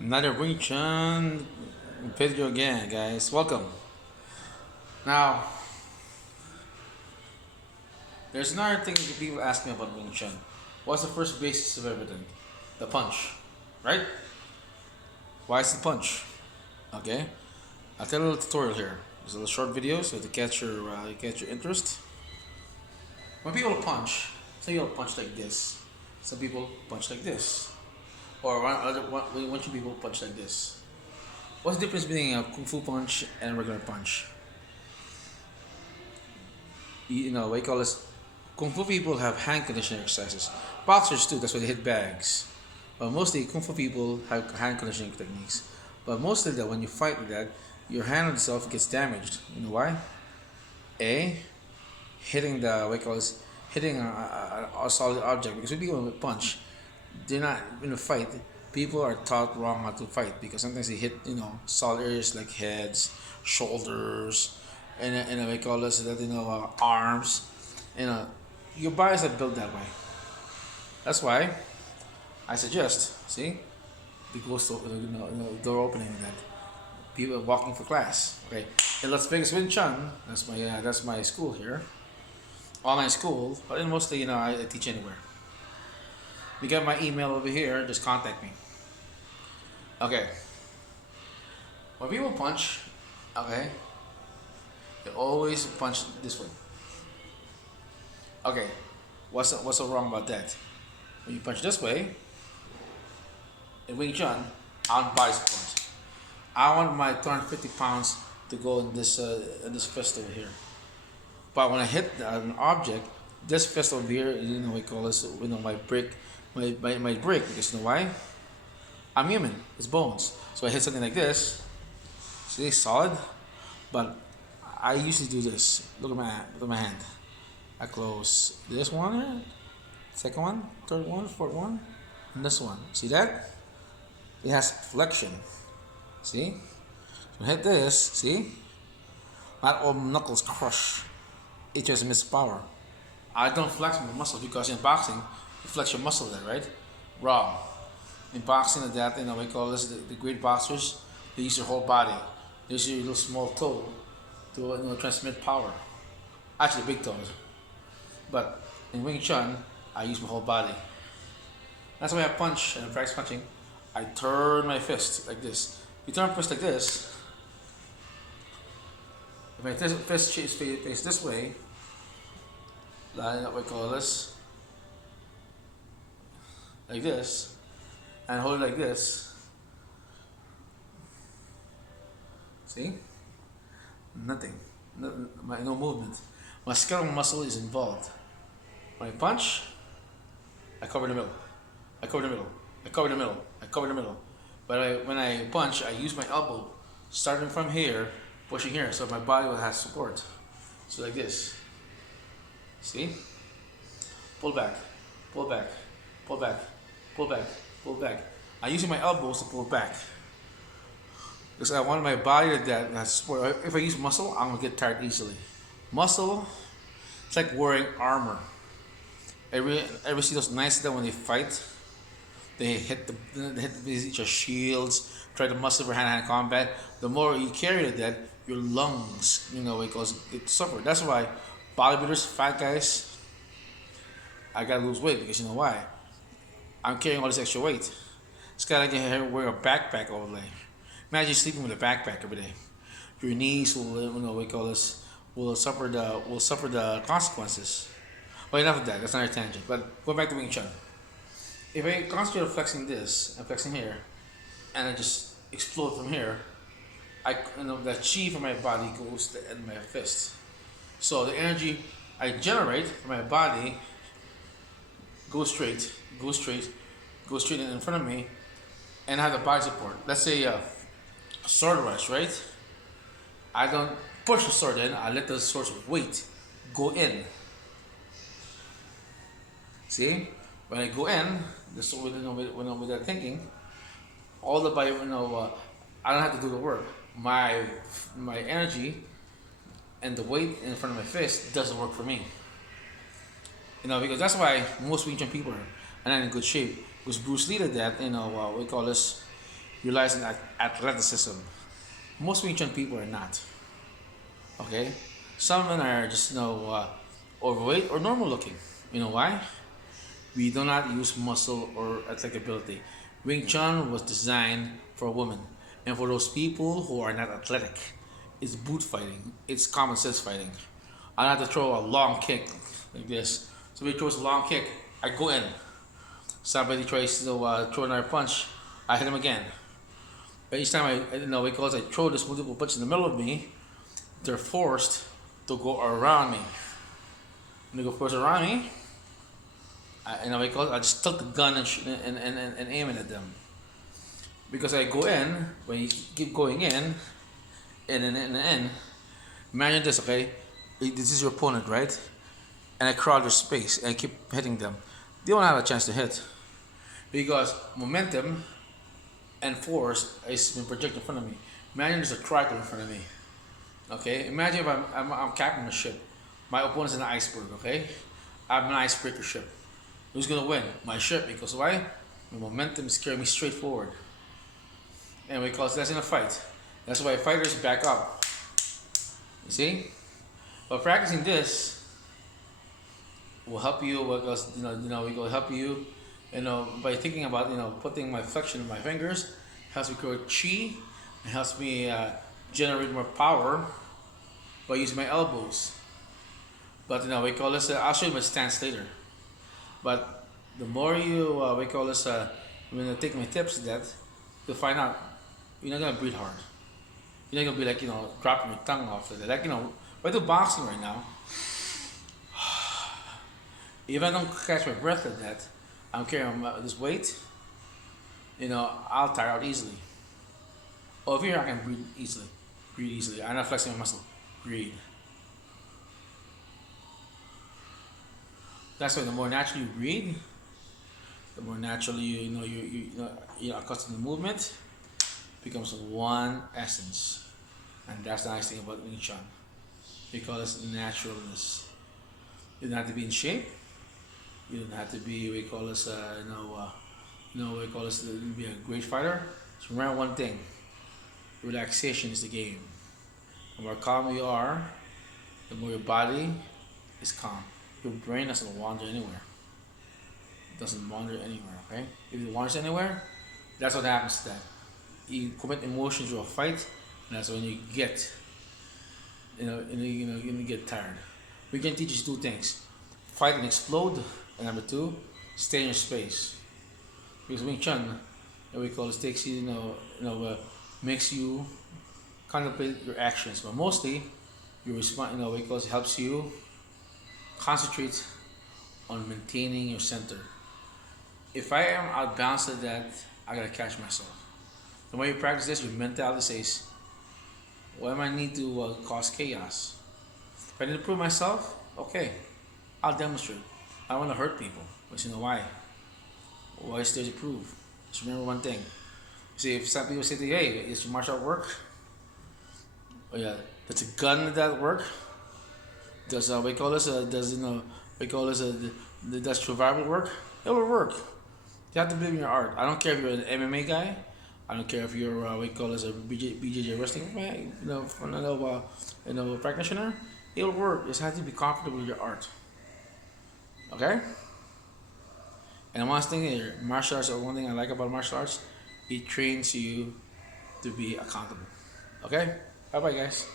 Another Wing Chun video again, guys. Welcome. Now, there's another thing that people ask me about Wing Chun. What's the first basis of everything? The punch, right? Why is the punch? Okay, I'll tell you a little tutorial here. It's a little short video so to catch your interest. When people punch, some people punch like this. Some people punch like this, or one two people punch like this. What's the difference between a kung fu punch and a regular punch? What you call this? Kung fu people have hand conditioning exercises. Boxers too, that's why they hit bags. But mostly kung fu people have hand conditioning techniques. But mostly that when you fight with that, your hand itself gets damaged. You know why? A, hitting the what you call this, hitting a solid object. Because when people punch, they're not in a fight. People are taught wrong how to fight because sometimes they hit solid areas like heads, shoulders, and we call this that arms. You know, your bodies are built that way. That's why I suggest because door opening and that people are walking for class. Okay, in Las Vegas Wing Chun, that's my school here, online school. But then mostly I teach anywhere. You got my email over here. Just contact me. Okay. When people punch, okay, they always punch this way. Okay, what's so wrong about that? When you punch this way, in Wing Chun, I want body support. I want my 250 pounds to go in this fist over here. But when I hit an object, this fist over here, we call this, my break, my break, because you know why? I'm human. It's bones. So I hit something like this. See, solid. But I usually do this. Look at my hand. I close this one, second one, third one, fourth one, and this one. See that? It has flexion. See? So hit this. See? Not all knuckles crush. It just misses power. I don't flex my muscles because in boxing, you flex your muscle there, right? Wrong. In boxing, we call this the great boxers. They use their whole body. They use your little small toe to transmit power. Actually, big toes. But in Wing Chun, I use my whole body. That's why I punch and practice punching. I turn my fist like this. If you turn my fist like this, if my fist face this way, what we call this, like this, and hold it like this. See? Nothing. No movement. My skeletal muscle is involved. When I punch, I cover the middle. I cover the middle. I cover the middle. I cover the middle. But when I punch, I use my elbow, starting from here, pushing here, so my body will have support. So like this. See? Pull back. Pull back. Pull back. Pull back. Pull back. I'm using my elbows to pull back. Because I want my body that has support. If I use muscle, I'm gonna get tired easily. Muscle, it's like wearing armor. Ever see those knights that when they fight, they hit each other's shields, try to muscle for hand-to-hand combat. The more you carry that, your lungs, it suffer. That's why bodybuilders, fat guys, I gotta lose weight because you know why? I'm carrying all this extra weight. It's kind of like wearing a backpack all day. Imagine sleeping with a backpack every day. Your knees will suffer the consequences. Well, enough of that. That's not a tangent. But go back to Wing Chun. If I concentrate on flexing this and flexing here, and I just explode from here, the chi from my body goes to the end of my fist. So the energy I generate from my body goes straight in front of me, and I have the body support. Let's say sword rush, right? I don't push the sword in. I let the sword's weight go in. See, when I go in, the sword without thinking, all the body, I don't have to do the work. My energy and the weight in front of my fist doesn't work for me. Because that's why most Wing Chun people are not in good shape. Because Bruce Lee did that, we call this, relies on athleticism. Most Wing Chun people are not. Okay, some men are just overweight or normal looking. You know why? We do not use muscle or athletic ability. Wing Chun was designed for women and for those people who are not athletic. It's boot fighting. It's common sense fighting. I have to throw a long kick like this. Somebody throws a long kick, I go in. Somebody tries to throw another punch, I hit him again. But each time because I throw this multiple punch in the middle of me, they're forced to go around me. When they go forced around me, I just tilt the gun and aim it at them. Because I go in, when you keep going in and, imagine this, okay? This is your opponent, right? And I crowd their space and I keep hitting them. They don't have a chance to hit because momentum and force is being projected in front of me. Imagine there's a crack in front of me. Okay, imagine if I'm captain of a ship. My opponent's an iceberg. Okay, I'm an icebreaker ship. Who's gonna win? My ship, because why? My momentum is carrying me straight forward. And because that's in a fight. That's why fighters back up. You see? But practicing this will help you because we will help you, by thinking about putting my flexion of my fingers, helps me grow chi, it helps me generate more power by using my elbows. But I'll show you my stance later. But the more you take my tips to that, you'll find out you're not gonna breathe hard. You're not gonna be like dropping your tongue off like I do boxing right now. If I don't catch my breath at that, I'm carrying this weight. I'll tire out easily. Over here, I can breathe easily. Breathe easily. I'm not flexing my muscle. Breathe. That's why the more naturally you breathe, the more naturally you're accustomed to movement, becomes one essence, and that's the nice thing about Wing Chun, because it's naturalness. You don't have to be in shape. You don't have to be be a great fighter. Just remember one thing: relaxation is the game. The more calm you are, the more your body is calm. Your brain doesn't wander anywhere. It doesn't wander anywhere, okay? If it wanders anywhere, that's what happens to that. You commit emotions to a fight, and that's when you get, you get tired. We can teach you two things: fight and explode, and number two, stay in your space. Because Wing Chun, takes you, makes you contemplate your actions, but mostly, you respond, because it helps you concentrate on maintaining your center. If I am outbalanced at that, I gotta catch myself. The more you practice this, your mentality says, why am I need to cause chaos? If I need to prove myself, okay, I'll demonstrate. I don't want to hurt people, but why? Why is there to prove? Just remember one thing. See, if some people say to you, hey, is your martial art work? Oh yeah, does a gun that work? Does does survival work? It will work. You have to believe in your art. I don't care if you're an MMA guy. I don't care if you're a BJJ wrestling fan, practitioner. It'll work. You just have to be comfortable with your art. Okay? And one thing here, martial arts, one thing I like about martial arts, it trains you to be accountable. Okay? Bye bye guys.